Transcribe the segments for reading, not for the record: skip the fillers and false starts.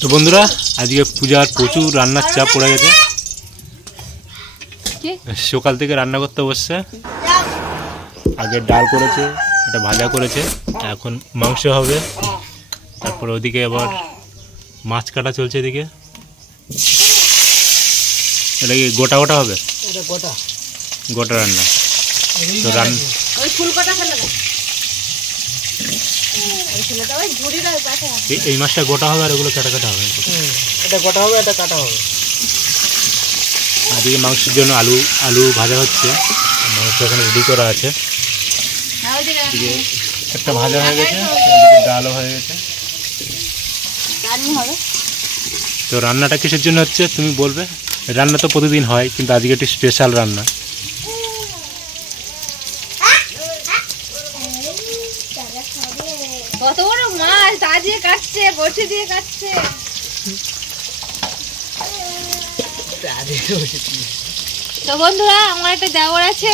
তো বন্ধুরা আজকে পূজার প্রচুর রান্নার চাপ পড়ে গেছে। সকাল থেকে রান্না করতে বসছে। আগে ডাল করেছে, এটা ভাজা করেছে, এখন মাংস হবে। তারপর ওদিকে আবার মাছ কাটা চলছে। এদিকে এটা কি গোটা গোটা হবে? গোটা রান্না। তো এই মাছটা গোটা হবে আর এগুলো কাটা কাটা হবে। এটা গোটা হবে, এটা কাটা হবে। এদিকে মাংসের জন্য আলু ভাজা হচ্ছে। মাংস এখানে রেডি করা আছে। এদিকে একটা ভাজা হয়ে গেছে, ডালও হয়ে গেছে। তো রান্নাটা কিসের জন্য হচ্ছে তুমি বলবে? রান্না তো প্রতিদিন হয়, কিন্তু আজকে একটি স্পেশাল রান্না। কত বড় মাছ তা দিয়ে কাটছে, বড়শি দিয়ে কাটছে। তো বন্ধুরা আমার একটা দেওর আছে,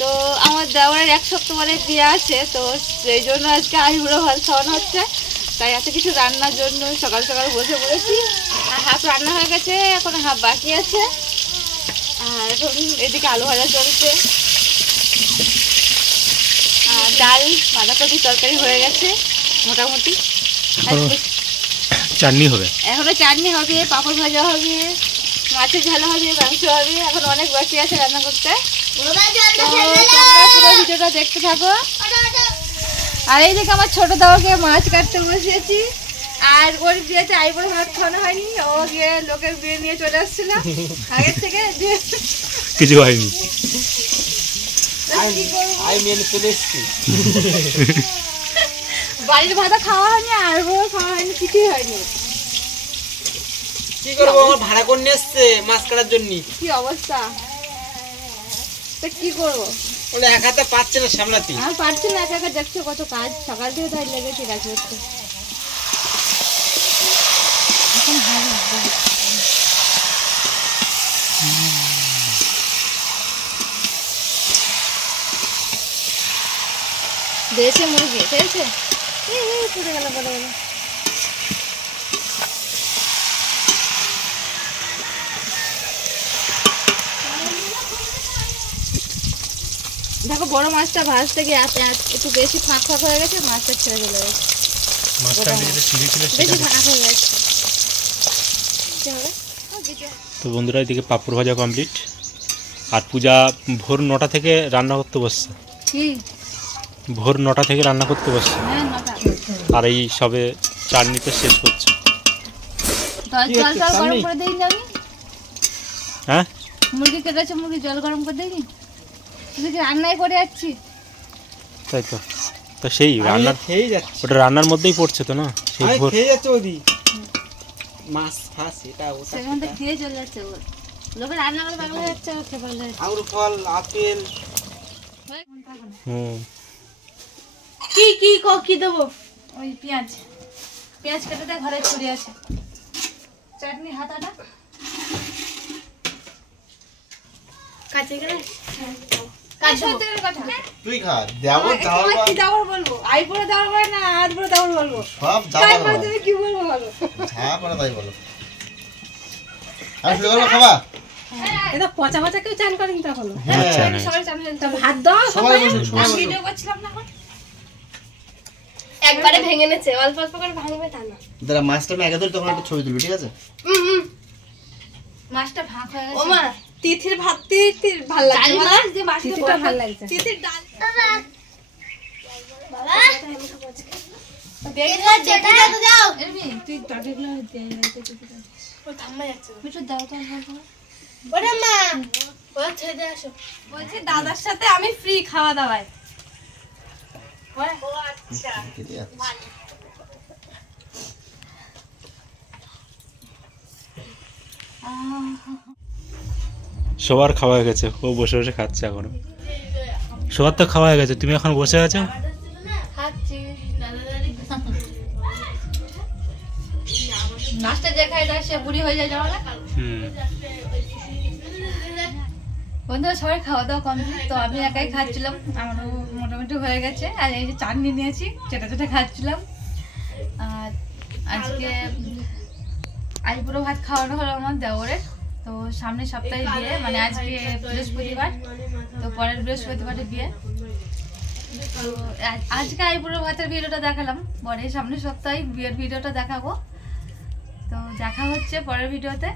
তো আমার দেওরের 1 সপ্তাহ পরে বিয়ে আছে, তো সেই জন্য আজকে আইবুড়ো ভাত খাওয়ানো হচ্ছে। তাই এত কিছু রান্নার জন্য সকাল সকাল বসে পড়েছি। আর হাফ রান্না হয়ে গেছে, এখন হাফ বাকি আছে। আর এখন এদিকে আলু ভাজা চলছে, আর ডাল বাঁধাকপি তরকারি হয়ে গেছে মোটামুটি। চাটনি হবে, এখনো চাটনি হবে, পাঁপড় ভাজা হবে, মাছের ঝাল হবে, মাংস হবে। এখন অনেক বাকি আছে রান্না করতে। তোমরা পুরো ভিডিওটা দেখতে থাকো। আর এই দিকে আমার ছোট দাওকে মাছ কাটতে বসিয়েছি। আর ওর বিয়েতে আইবুড়ো ভাত খাওয়ানো হয়নি, ও গিয়ে লোকের বিয়ে নিয়ে চলে আসছিল আগের থেকে। কিছু হয়নি, বাড়ির ভাতা খাওয়া হয়নি, আইবুড়ো খাওয়া হয়নি, কিছুই হয়নি। কি করবো, আমার ভাড়া করে নিয়ে এসছে মাছ কাটার জন্য। কি অবস্থা, তা কি করবো? ওরা এক হাতে পাচ্ছে না সামলাতে। আর পারছি না, একা একা দেখছো কত কাজ, সকাল থেকে তাই লেগেছে কাজ করতে। দিয়েছে মুরগি, খেয়েছে পড়ে গেল পড়ে গেল। দেখো বড় মাছটা ভাজতে গিয়ে একটু বেশি ফাঁক ফাঁক হয়ে গেছে, মাছটা ছেড়ে চলে গেছে। বেশি ফাঁক হয়ে গেছে। তো বন্ধুরা এদিকে পাঁপড় ভাজা কমপ্লিট। আর পূজা ভোর 9টা থেকে রান্না করতে বসছে। ভোর 9টা থেকে রান্না করতে বসছে। আর এই সবে চাটনিতে শেষ করছে। হ্যাঁ, মুরগি কেটেছে, মুরগি জল গরম করে দিইনি, রান্নাই করে যাচ্ছি। তাই তো, তো সেই রান্নার খেয়ে যাচ্ছে, ওটা রান্নার মধ্যেই পড়ছে তো না? সেই ভোর খেয়ে যাচ্ছে ওদি মাছ ফাঁস, এটা ওটা সেখানটা খেয়ে চলে যাচ্ছে। ওর লোকে রান্না করে পাগল হয়ে যাচ্ছে, খেয়ে পাগল হয়ে যাচ্ছে। আঙুর ফল, আপেল। কি দেবো? ওই পেঁয়াজ কেটে দেয়, ঘরে ছড়ি আছে। চাটনি হাতাটা কাছে গেলে তুই খা, দেবর দাওর কি দাওর বলবো? আই পরে দাওর বলে না, হাত পরে দাওর বলবো? সব দাওর। তুমি কি বলবো বলো? হ্যাঁ পরে তাই বলো। আর শুরু করব খাবা? এটা পচা পচা কেউ চান করেনি তখন। আচ্ছা না, সবাই চান করেন, তবে হাত দাও সবাই। আমি ভিডিও করছিলাম না, একবারে ভেঙে নেছে, অল্প অল্প করে ভাঙবে তা না। দাঁড়া, মাছটা আমি আগে ধরে তখন একটা ছবি তুলবি, ঠিক আছে? মাছটা ভাগ হয়ে গেছে। ওমা তিথির ভাত, তিথির ভালো লাগছে। মাছ দিয়ে মাছটা ভালো লাগছে। তিথির ডাল বাবা দেখো যেটা দাও। এমনি তুই টাটিগুলো দিয়ে দে। ও থামা যাচ্ছে, একটু দাও তো ভালো। ওরে মা, ও ছেড়ে দে আসো। বলছি দাদার সাথে আমি ফ্রি খাওয়া দাওয়ায়। ও আচ্ছা, সবার খাওয়া হয়ে গেছে, ও বসে বসে খাচ্ছে এখনো। সবার তো খাওয়া হয়ে গেছে, তুমি এখন বসে আছো। নাস্তা যে খাই তার সে বুড়ি হয়ে যায়। বন্ধুরা সবাই খাওয়া দাওয়া কমপ্লিট, তো আমি একাই খাচ্ছিলাম, আমারও মোটামুটি হয়ে গেছে। আর এই যে চাটনি নিয়েছি, চেটা চেটা খাচ্ছিলাম। আর আজকে আইবুড়ো ভাত খাওয়ানো হলো আমার দেওরের। তো সামনের সপ্তাহে বিয়ে, মানে আজকে বৃহস্পতিবার, তো পরের বৃহস্পতিবারে বিয়ে। তো আজকে আইবুড়ো ভাতের ভিডিওটা দেখালাম, পরে সামনের সপ্তাহে বিয়ের ভিডিওটা দেখাবো। তো দেখা হচ্ছে পরের ভিডিওতে।